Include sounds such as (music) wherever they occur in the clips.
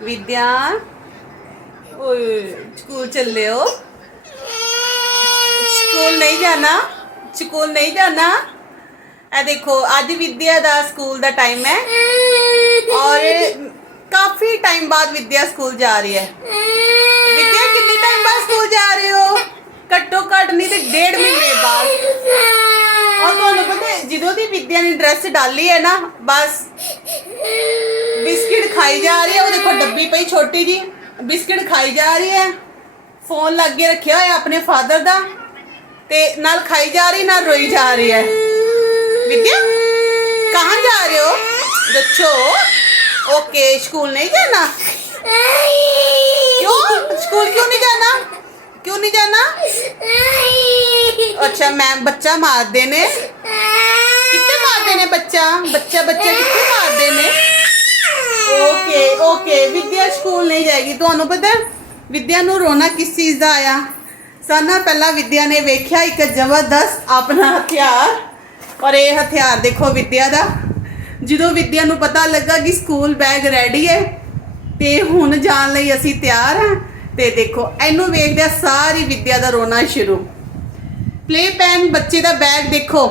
ਵਿਦਿਆ ਓਏ ਸਕੂਲ ਚੱਲੇ ਹੋ ਸਕੂਲ ਨਹੀਂ ਜਾਣਾ ਸਕੂਲ ਨਹੀਂ ਜਾਣਾ ਇਹ ਦੇਖੋ ਅੱਜ ਵਿਦਿਆ ਦਾ ਸਕੂਲ ਦਾ ਟਾਈਮ ਹੈ ਔਰ ਕਾਫੀ ਟਾਈਮ ਬਾਅਦ ਵਿਦਿਆ ਸਕੂਲ ਜਾ ਰਹੀ ਹੈ ਵਿਦਿਆ ਕਿੰਨੀ ਟਾਈਮ ਬਾਅਦ ਸਕੂਲ ਜਾ ਰਹੇ ਹੋ ਘੱਟੋ ਘੱਟ ਨਹੀਂ ਤੇ ਡੇਢ ਮਹੀਨੇ ਬਾਅਦ ਔਰ ਤੁਹਾਨੂੰ ਪਤਾ ਜਦੋਂ ਦੀ ਵਿਦਿਆ ਨੇ ਡਰੈਸ ਡਾਲੀ ਹੈ ਨਾ ਬਸ ਬਿਸਕਿਟ ਖਾਈ ਜਾ ਰਹੀ ਹੈ ਡੱਬੀ ਪਈ ਛੋਟੀ ਜੀ ਬਿਸਕਿਟ ਖਾਈ ਜਾ ਰਹੀ ਹੈ ਫੋਨ ਲੱਗੇ ਰੱਖਿਆ ਹੋਇਆ ਆਪਣੇ ਫਾਦਰ ਦਾ ਤੇ ਨਾਲ ਖਾਈ ਜਾ ਰਹੀ ਨਾਲ ਰੋਈ ਜਾ ਰਹੀ ਹੈ विद्या कहाँ जा रहे हो बच्चों ओके स्कूल नहीं जाना क्यों स्कूल क्यों नहीं जाना क्यों नहीं जाना अच्छा मैम बच्चा मारते ने कितने मारते ने बच्चा बच्चा बच्चा कितने ਵਿਦਿਆ ਸਕੂਲ ਨਹੀਂ ਜਾਏਗੀ। ਤੁਹਾਨੂੰ ਪਤਾ ਹੈ, ਵਿਦਿਆ ਨੂੰ ਰੋਣਾ ਕਿਸ ਚੀਜ਼ ਦਾ ਆਇਆ? ਸਾਨਾ ਪਹਿਲਾਂ ਵਿਦਿਆ ਨੇ ਵੇਖਿਆ ਇੱਕ ਜ਼ਬਰਦਸਤ ਆਪਣਾ ਹਥਿਆਰ। ਔਰ ਇਹ ਹਥਿਆਰ ਦੇਖੋ ਵਿਦਿਆ ਦਾ। ਜਦੋਂ ਵਿਦਿਆ ਨੂੰ ਪਤਾ ਲੱਗਾ ਕਿ ਸਕੂਲ ਬੈਗ ਰੈਡੀ ਹੈ ਤੇ ਹੁਣ ਜਾਣ ਲਈ ਅਸੀਂ ਤਿਆਰ ਹਾਂ ਤੇ ਦੇਖੋ ਇਹਨੂੰ ਵੇਖਦਿਆਂ ਸਾਰੀ ਵਿਦਿਆ ਦਾ ਰੋਣਾ ਸ਼ੁਰੂ। ਪਲੇ ਪੈਨ ਬੱਚੇ ਦਾ ਬੈਗ ਦੇਖੋ।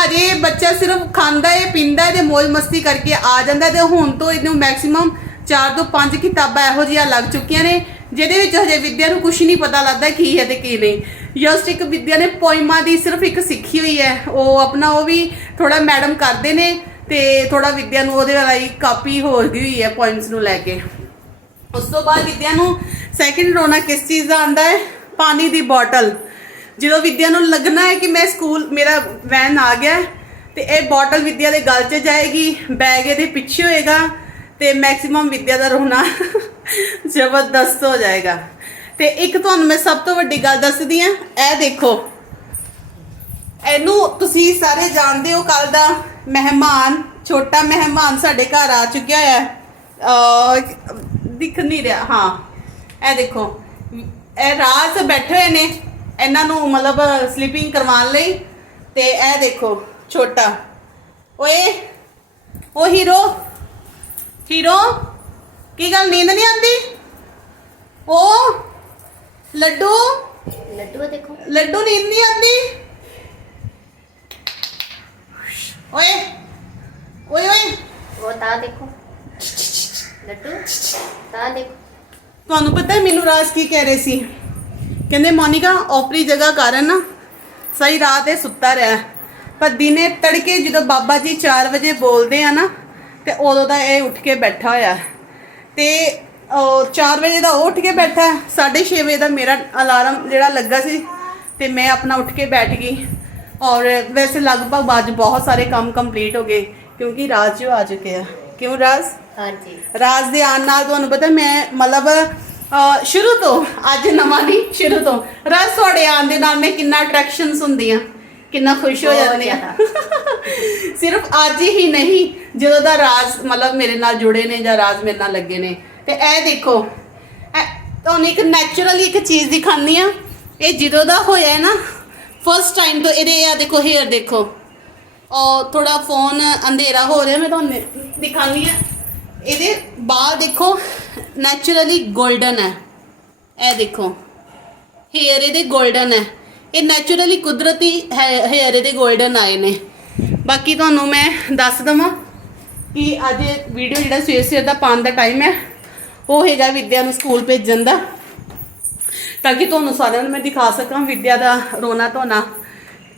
ਹਜੇ ਬੱਚਾ ਸਿਰਫ ਖਾਂਦਾ ਹੈ ਪੀਂਦਾ ਹੈ ਤੇ ਮौज ਮਸਤੀ ਕਰਕੇ ਆ ਜਾਂਦਾ ਹੈ ਤੇ ਹੁਣ ਤੋਂ ਇਹਨੂੰ ਮੈਕਸਿਮਮ 4 ਤੋਂ 5 ਕਿਤਾਬਾਂ ਇਹੋ ਜਿਹੀਆਂ ਲੱਗ ਚੁੱਕੀਆਂ ਨੇ ਜਿਹਦੇ ਵਿੱਚ ਹਜੇ ਵਿਦਿਆ ਨੂੰ ਕੁਝ ਨਹੀਂ ਪਤਾ ਲੱਗਦਾ ਕੀ ਹੈ ਤੇ ਕੀ ਨਹੀਂ। ਜਸਟ ਇੱਕ ਵਿਦਿਆ ਨੇ ਪੋਇਮਾਂ ਦੀ ਸਿਰਫ ਇੱਕ ਸਿੱਖੀ ਹੋਈ ਹੈ ਉਹ ਆਪਣਾ ਉਹ ਵੀ ਥੋੜਾ ਮੈਡਮ ਕਰਦੇ ਨੇ ਤੇ ਥੋੜਾ ਵਿਦਿਆ ਨੂੰ ਉਹਦੇ ਵਾਲੀ ਕਾਪੀ ਹੋਰ ਗਈ ਹੋਈ ਹੈ ਪੋਇਮਸ ਨੂੰ ਲੈ ਕੇ। ਉਸ ਤੋਂ ਬਾਅਦ ਵਿਦਿਆ ਨੂੰ ਸੈਕਿੰਡ ਰੋਣਾ ਕਿਸ ਚੀਜ਼ ਦਾ ਆਂਦਾ ਹੈ? ਪਾਣੀ ਦੀ ਬੋਟਲ। ਜਦੋਂ ਵਿਦਿਆ ਨੂੰ ਲੱਗਣਾ ਹੈ ਕਿ ਮੈਂ ਸਕੂਲ ਮੇਰਾ ਵੈਨ ਆ ਗਿਆ ਹੈ, ਤੇ ਇਹ ਬੋਟਲ ਵਿਦਿਆ ਦੇ ਗਲ 'ਚ ਜਾਏਗੀ ਬੈਗ ਇਹਦੇ ਪਿੱਛੇ ਹੋਏਗਾ ਤੇ ਮੈਕਸਿਮਮ ਵਿਦਿਆ ਦਾ ਰੋਣਾ ਜ਼ਬਰਦਸਤ ਹੋ ਜਾਏਗਾ। ਤੇ ਇੱਕ ਤੁਹਾਨੂੰ ਮੈਂ ਸਭ ਤੋਂ ਵੱਡੀ ਗੱਲ ਦੱਸਦੀ ਆ ਇਹ ਦੇਖੋ। ਇਹਨੂੰ ਤੁਸੀਂ ਸਾਰੇ ਜਾਣਦੇ ਹੋ ਕੱਲ ਦਾ ਮਹਿਮਾਨ, ਛੋਟਾ ਮਹਿਮਾਨ ਸਾਡੇ ਘਰ ਆ ਚੁੱਕਿਆ ਹੈ। ਅਹ, ਦਿਖ ਨਹੀਂ ਰਿਹਾ, ਹਾਂ। ਇਹ ਦੇਖੋ, ਇਹ ਰਾਤ ਬੈਠੇ ਹੋਏ ਨੇ। ਇਹਨਾਂ ਨੂੰ ਮਤਲਬ ਸਲੀਪਿੰਗ ਕਰਵਾਉਣ ਲਈ। ਤੇ ਇਹ ਦੇਖੋ, ਛੋਟਾ। ਓਏ, ਉਹ ਹੀਰੋ। ਹੀਰੋ ਕੀ ਗੱਲ ਨੀਂਦ ਨਹੀਂ ਆਉਂਦੀ? ਉਹ ਲੱਡੂ? ਲੱਡੂ ਦੇਖੋ। ਲੱਡੂ ਨੀਂਦ ਨਹੀਂ ਆਉਂਦੀ? ਓਏ ਓਏ ਓਏ। ਉਹ ਤਾਂ ਦੇਖੋ। ਲੱਡੂ ਤਾਂ ਦੇਖੋ। ਤੁਹਾਨੂੰ ਪਤਾ ਹੈ ਮੈਨੂੰ ਰਾਜ ਕੀ ਕਹਿ ਰਹੇ ਸੀ? ਕਹਿੰਦੇ ਮੋਨਿਕਾ ਓਪਰੀ ਜਗ੍ਹਾ ਕਾਰਨ ਨਾ ਸਹੀ ਰਾਤ ਇਹ ਸੁੱਤਾ ਰਿਹਾ। ਪਰ ਦਿਨੇ ਤੜਕੇ ਜਦੋਂ ਬਾਬਾ ਜੀ 4 ਵਜੇ ਬੋਲਦੇ ਆ ਨਾ ਤੇ ਉਦੋਂ ਦਾ ਇਹ ਉੱਠ ਕੇ ਬੈਠਾ ਹੋਇਆ। ਤੇ ਉਹ 4 ਵਜੇ ਦਾ ਉਹ ਉੱਠ ਕੇ ਬੈਠਾ। 6:30 ਵਜੇ ਦਾ ਮੇਰਾ ਅਲਾਰਮ ਜਿਹੜਾ ਲੱਗਾ ਸੀ ਤੇ ਮੈਂ ਆਪਣਾ ਉੱਠ ਕੇ ਬੈਠ ਗਈ। ਔਰ ਵੈਸੇ ਲਗਭਗ ਅੱਜ ਬਹੁਤ ਸਾਰੇ ਕੰਮ ਕੰਪਲੀਟ ਹੋ ਗਏ ਕਿਉਂਕਿ ਰਾਜ ਜੋ ਆ ਚੁੱਕੇ ਆ। ਕਿਉਂ ਰਾਜ? ਹਾਂਜੀ। ਰਾਜ ਦੇ ਆਉਣ ਨਾਲ ਤੁਹਾਨੂੰ ਪਤਾ ਮੈਂ ਮਤਲਬ ਸ਼ੁਰੂ ਤੋਂ ਅੱਜ ਨਵਾਂ ਨਹੀਂ ਸ਼ੁਰੂ ਤੋਂ। ਰਾਜ ਤੁਹਾਡੇ ਆਉਣ ਦੇ ਨਾਲ ਮੈਂ ਕਿੰਨਾ ਅਟਰੈਕਸ਼ਨਸ ਹੁੰਦੀਆਂ। ਕਿੰਨਾ ਖੁਸ਼ ਹੋ ਜਾਂਦੀ ਆ। (laughs) ਸਿਰਫ ਅੱਜ ਹੀ ਨਹੀਂ ਜਦੋਂ ਦਾ ਰਾਜ ਮਤਲਬ ਮੇਰੇ ਨਾਲ ਜੁੜੇ ਨੇ ਜਾਂ ਰਾਜ ਮੇਰੇ ਨਾਲ ਲੱਗੇ ਨੇ। ਤੇ ਇਹ ਦੇਖੋ ਇਹ ਤੁਹਾਨੂੰ ਇੱਕ ਨੈਚੁਰਲੀ ਇੱਕ ਚੀਜ਼ ਦਿਖਾਉਂਦੀ ਆ ਇਹ ਜਦੋਂ ਦਾ ਹੋਇਆ ਨਾ ਫਸਟ ਟਾਈਮ ਤੋਂ ਇਹਦੇ ਆ ਦੇਖੋ ਹੇਅਰ ਦੇਖੋ। ਔਰ ਥੋੜਾ ਫੋਨ ਅੰਧੇਰਾ ਹੋ ਰਿਹਾ ਮੈਂ ਤੁਹਾਨੂੰ ਦਿਖਾਉਂਦੀ ਆ ਇਹਦੇ ਬਾਲ ਦੇਖੋ ਨੈਚੁਰਲੀ 골ਡਨ ਹੈ। ਇਹ ਦੇਖੋ ਹੇਅਰ ਇਹਦੇ 골ਡਨ ਹੈ। ਇਹ ਨੈਚੁਰਲੀ ਕੁਦਰਤੀ ਹੇਅਰ ਦੇ 골ਡਨ ਆਏ ਨੇ। ਬਾਕੀ ਤੁਹਾਨੂੰ ਮੈਂ ਦੱਸ ਦਵਾਂ ਕਿ ਅੱਜ ਵੀਡੀਓ ਜਿਹੜਾ ਸਵੇਰ ਸਵੇਰ ਦਾ ਪਾਉਣ ਦਾ ਟਾਈਮ ਹੈ, ਉਹ ਹੈਗਾ ਵਿਦਿਆ ਨੂੰ ਸਕੂਲ ਭੇਜਣ ਦਾ। ਤਾਂ ਕਿ ਤੁਹਾਨੂੰ ਸਾਰਿਆਂ ਨੂੰ ਮੈਂ ਦਿਖਾ ਸਕਾਂ ਵਿਦਿਆ ਦਾ ਰੋਣਾ ਧੋਣਾ।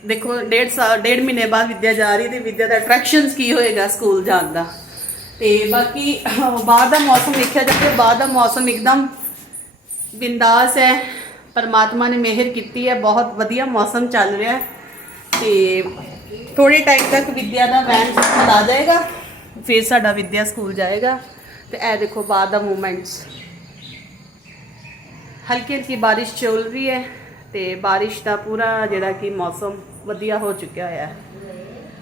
ਦੇਖੋ, ਡੇਢ ਸਾਲ ਡੇਢ ਮਹੀਨੇ ਬਾਅਦ ਵਿਦਿਆ ਜਾ ਰਹੀ ਤੇ ਵਿਦਿਆ ਦਾ ਅਟਰੈਕਸ਼ਨਸ ਕੀ ਹੋਏਗਾ ਸਕੂਲ ਜਾਣ ਦਾ। ਤੇ ਬਾਕੀ ਬਾਹਰ ਦਾ ਮੌਸਮ ਵੇਖਿਆ ਜਾਵੇ, ਬਾਹਰ ਦਾ ਮੌਸਮ ਇੱਕਦਮ ਬਿੰਦਾਸ ਹੈ। ਪਰਮਾਤਮਾ ਨੇ ਮਿਹਰ ਕੀਤੀ ਹੈ, ਬਹੁਤ ਵਧੀਆ ਮੌਸਮ ਚੱਲ ਰਿਹਾ ਹੈ ਤੇ ਥੋੜੇ ਟਾਈਮ ਤੱਕ ਵਿਦਿਆ ਦਾ ਵੈਨ ਸਕੂਲ ਆ ਜਾਏਗਾ, ਫਿਰ ਸਾਡਾ ਵਿਦਿਆ ਸਕੂਲ ਜਾਏਗਾ ਤੇ ਇਹ ਦੇਖੋ ਬਾਹਰ ਦਾ ਮੂਮੈਂਟਸ ਹਲਕੀ ਹਲਕੀ ਬਾਰਿਸ਼ ਚੱਲ ਰਹੀ ਹੈ ਤੇ ਬਾਰਿਸ਼ ਦਾ ਪੂਰਾ ਜਿਹੜਾ ਕਿ ਮੌਸਮ ਵਧੀਆ ਹੋ ਚੁੱਕਿਆ ਹੋਇਆ ਹੈ।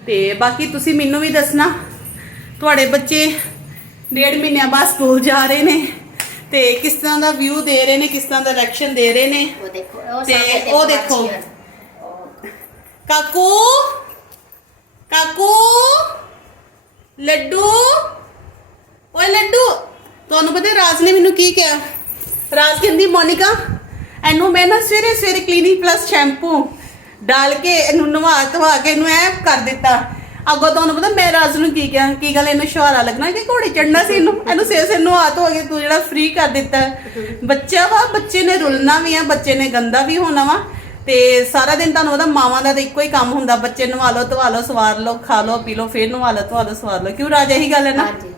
ਤੇ ਬਾਕੀ ਤੁਸੀਂ ਮੈਨੂੰ ਵੀ ਦੱਸਣਾ, ਤੁਹਾਡੇ ਬੱਚੇ ਡੇਢ ਮਹੀਨਿਆਂ ਬਾਅਦ ਸਕੂਲ ਜਾ ਰਹੇ ਨੇ। ਤੇ ਕਿਸ ਤਰ੍ਹਾਂ ਦਾ ਵਿਊ ਦੇ ਰਹੇ ਨੇ ਕਿਸ ਤਰ੍ਹਾਂ ਦਾ ਰਿਐਕਸ਼ਨ ਦੇ ਰਹੇ ਨੇ? ਉਹ ਦੇਖੋ ਉਹ ਤੇ ਉਹ ਦੇਖੋ। ਕਾਕੂ ਕਾਕੂ ਲੱਡੂ ਓਏ ਲੱਡੂ ਤੁਹਾਨੂੰ ਪਤਾ ਰਾਜ ਨੇ ਮੈਨੂੰ ਕੀ ਕਿਹਾ? ਰਾਜ ਕਹਿੰਦੀ ਮੋਨਿਕਾ ਇਹਨੂੰ ਮੈਂ ਨਾ ਸਵੇਰੇ ਸਵੇਰੇ ਕਲੀਨਿਕ ਪਲੱਸ ਸ਼ੈਂਪੂ ਡਾਲ ਕੇ ਇਹਨੂੰ ਨਵਾ ਧਵਾ ਕੇ ਇਹਨੂੰ ਐ ਕਰ ਦਿੱਤਾ। ਅੱਗੋਂ ਤੁਹਾਨੂੰ ਪਤਾ ਮੈਂ ਰਾਜ ਨੂੰ ਕੀ ਕਿਹਾ ਕੀ ਗੱਲ ਇਹਨੂੰ ਸ਼ਵਾਰਾ ਲੱਗਣਾ ਕਿ ਘੋੜੇ ਚੜਨਾ ਸੀ ਇਹਨੂੰ ਇਹਨੂੰ ਸੇ ਸੇ ਨਵਾ ਧੋ ਕੇ ਤੂੰ ਜਿਹੜਾ ਫ੍ਰੀ ਕਰ ਦਿੱਤਾ ਬੱਚਾ ਵਾ ਬੱਚੇ ਨੇ ਰੁਲਣਾ ਵੀ ਆ ਬੱਚੇ ਨੇ ਗੰਦਾ ਵੀ ਹੋਣਾ ਵਾ ਤੇ ਸਾਰਾ ਦਿਨ ਤੁਹਾਨੂੰ ਉਹਦਾ ਮਾਵਾਂ ਦਾ ਤਾਂ ਇੱਕੋ ਹੀ ਕੰਮ ਹੁੰਦਾ ਬੱਚੇ ਨਵਾ ਲਓ ਧਵਾ ਲਓ ਸਵਾਰ ਲਓ ਖਾ ਲਓ ਪੀ ਲਓ ਫੇਰ ਨਵਾ ਲਓ ਧਵਾ ਲਓ ਸਵਾਰ ਲਓ। ਕਿਉਂ ਰਾਜ ਇਹੀ ਗੱਲ ਹੈ ਨਾ? ਹਾਂਜੀ।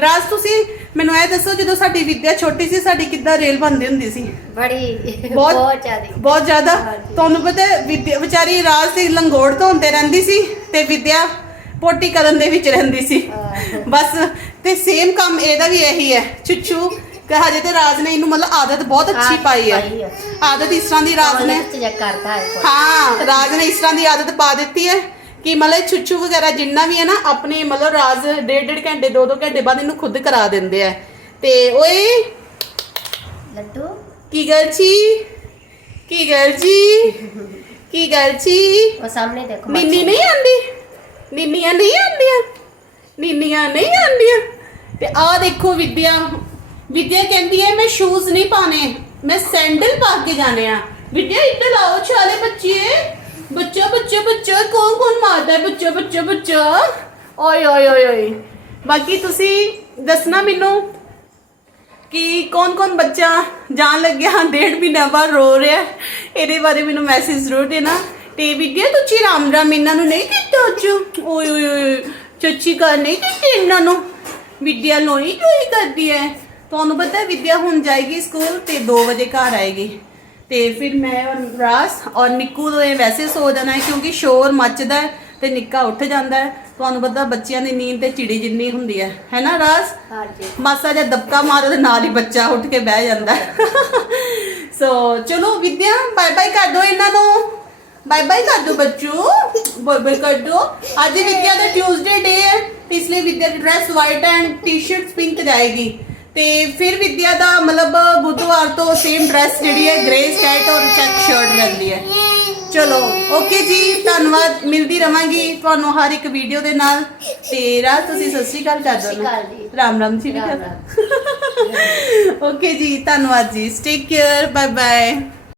ਰਾਜ ਤੁਸੀਂ ਮੈਨੂੰ ਇਹ ਦੱਸੋ ਜਦੋਂ ਸਾਡੀ ਵਿਦਿਆ ਛੋਟੀ ਸੀ ਸਾਡੀ ਕਿੱਦਾਂ ਰੇਲ ਬਣਦੀ ਹੁੰਦੀ ਸੀ? ਬੜੀ ਬਹੁਤ- ਜ਼ਿਆਦਾ। ਬਹੁਤ ਜ਼ਿਆਦਾ। ਹਾਂਜੀ। ਤੁਹਾਨੂੰ ਪਤਾ ਹੈ, ਵਿਦਿਆ ਵਿਚਾਰੀ ਰਾਜ ਤੇ ਲੰਗੋੜ ਧੋਂਦੇ ਰਹਿੰਦੀ ਸੀ ਤੇ ਵਿਦਿਆ ਪੋਟੀ ਕਰਨ ਦੇ ਵਿੱਚ ਰਹਿੰਦੀ ਸੀ। ਬਸ ਤੇ ਸੇਮ ਕੰਮ ਇਹਦਾ ਵੀ ਇਹੀ ਹੈ। ਚੁੱਚੂ ਕਿ ਹਜੇ ਤੇ ਰਾਜ ਨੇ ਇਹਨੂੰ ਮਤਲਬ ਆਦਤ ਬਹੁਤ ਅੱਛੀ ਪਾਈ ਹੈ। ਆਦਤ ਇਸ ਤਰ੍ਹਾਂ ਦੀ ਰਾਜ ਨੇ ਕਰਦਾ ਹੈ। ਹਾਂ ਰਾਜ ਨੇ ਇਸ ਤਰ੍ਹਾਂ ਦੀ ਆਦਤ ਪਾ ਦਿੱਤੀ ਹੈ ਕਿ ਮਤਲਬ ਛੁੱਛੂ ਵਗੈਰਾ ਜਿੰਨਾ ਵੀ ਹੈ ਨਾ ਆਪਣੇ ਮਤਲਬ ਰਾਜ ਡੇਢ ਡੇਢ ਘੰਟੇ ਦੋ ਦੋ ਘੰਟੇ ਬਾਅਦ ਇਹਨੂੰ ਖੁਦ ਕਰਾ ਦਿੰਦੇ ਆ। ਤੇ ਓਏ ਲੱਡੂ? ਕੀ ਗੱਲ ਜੀ? ਕੀ ਗੱਲ ਜੀ? ਕੀ ਗੱਲ ਜੀ? ਉਹ ਸਾਹਮਣੇ ਦੇਖੋ ਨੀਨੀ ਨਹੀਂ ਆਂਦੀ? ਨੀਨੀਆਂ ਨਹੀਂ ਆਂਦੀਆਂ ਨੀਨੀਆਂ ਨਹੀਂ ਆਂਦੀਆਂ ਤੇ ਆਹ ਦੇਖੋ ਵਿਦਿਆ ਵਿਦਿਆ ਕਹਿੰਦੀ ਹੈ, ਮੈਂ ਸ਼ੂਜ਼ ਨਹੀਂ ਪਾਣੇ ਮੈਂ ਸੈਂਡਲ ਪਾ ਕੇ ਜਾਣੇ ਆ। ਵਿਦਿਆ ਇੱਥੇ ਲਾਓ ਚਾਲੇ ਬੱਚੇ। ਬੱਚਾ ਬੱਚਾ ਬੱਚਾ, ਕੌਣ ਕੌਣ ਮਾਰਦਾ ਬੱਚਾ ਬੱਚਾ ਬੱਚਾ। ਓਏ ਓਏ ਓਏ ਓਏ। ਬਾਕੀ ਤੁਸੀਂ ਦੱਸਣਾ ਮੈਨੂੰ ਕਿ ਕੌਣ ਕੌਣ ਬੱਚਾ ਜਾਣ ਲੱਗਿਆ, ਡੇਢ ਮਹੀਨਾ ਬਾਅਦ ਰੋ ਰਿਹਾ ਇਹਦੇ ਬਾਰੇ ਮੈਨੂੰ ਮੈਸੇਜ ਜ਼ਰੂਰ ਦੇਣਾ। ਤੇ ਵਿਦਿਆ, ਤੁਸੀਂ ਰਾਮ ਰਾਮ ਇਹਨਾਂ ਨੂੰ ਨਹੀਂ ਕੀਤਾ ਅੱਜ ਓਏ ਓਏ ਓਏ ਚੱਚੀ ਕਰ ਨਹੀਂ ਕੀਤੀ ਇਹਨਾਂ ਨੂੰ? ਵਿਦਿਆ ਲੋਈ ਲੋਈ ਕਰਦੀ ਹੈ ਤੁਹਾਨੂੰ ਪਤਾ ਵਿਦਿਆ ਹੁਣ ਜਾਏਗੀ ਸਕੂਲ ਤੇ 2 ਵਜੇ ਘਰ ਆਏਗੀ। ਤੇ ਫਿਰ ਮੈਂ ਔਰ ਰਾਸ ਔਰ ਨਿੱਕੂ ਦੋਏ ਵੈਸੇ ਸੋ ਜਾਣਾ ਹੈ ਕਿਉਂਕਿ ਸ਼ੋਰ ਮੱਚਦਾ ਹੈ ਤੇ ਨਿੱਕਾ ਉੱਠ ਜਾਂਦਾ ਹੈ। ਤੁਹਾਨੂੰ ਪਤਾ ਬੱਚਿਆਂ ਦੀ ਨੀਂਦ ਤੇ ਚਿੜੀ ਜਿੰਨੀ ਹੁੰਦੀ ਹੈ। ਹੈ ਨਾ ਰਾਸ? ਹਾਂਜੀ। ਮਾਸਾ ਜਿਹਾ ਦਬਕਾ ਮਾਰੋ ਤੇ ਨਾਲ ਹੀ ਬੱਚਾ ਉੱਠ ਕੇ ਬਹਿ ਜਾਂਦਾ ਸੋ (laughs) ਚਲੋ ਵਿਦਿਆ ਬਾਏ ਬਾਏ ਕਰ ਦੋ ਇਹਨਾਂ ਨੂੰ। ਬਾਏ ਬਾਏ ਕਰ ਦੋ ਬੱਚੋ। ਬਾਏ ਬਾਏ ਕਰ ਦੋ। ਅੱਜ ਵਿਦਿਆ ਦਾ ਟਿਊਜ਼ਡੇ ਡੇ ਹੈ ਇਸ ਲਈ ਵਿਦਿਆ ਦੀ dress white and T-shirt pink ਜਾਏਗੀ। ਤੇ ਫਿਰ ਵਿਦਿਆ ਦਾ ਮਤਲਬ ਬੁੱਧਵਾਰ ਤੋਂ ਸੇਮ ਡਰੈਸ ਜਿਹੜੀ ਹੈ ਗ੍ਰੇ ਸਕਰਟ ਔਰ ਚੈੱਕ ਸ਼ਰਟ ਰਹਿੰਦੀ ਹੈ। ਚਲੋ ਓਕੇ ਜੀ ਧੰਨਵਾਦ। ਮਿਲਦੀ ਰਵਾਂਗੀ ਤੁਹਾਨੂੰ ਹਰ ਇੱਕ ਵੀਡੀਓ ਦੇ ਨਾਲ। ਤੇ ਰਾਤ ਤੁਸੀਂ ਸਤਿ ਸ਼੍ਰੀ ਅਕਾਲ ਕਰ ਜੀ। ਰਾਮ ਰਾਮ ਜੀ ਵੀ ਕਰ ਓਕੇ (laughs) ਜੀ ਧੰਨਵਾਦ ਜੀ। Take care bye bye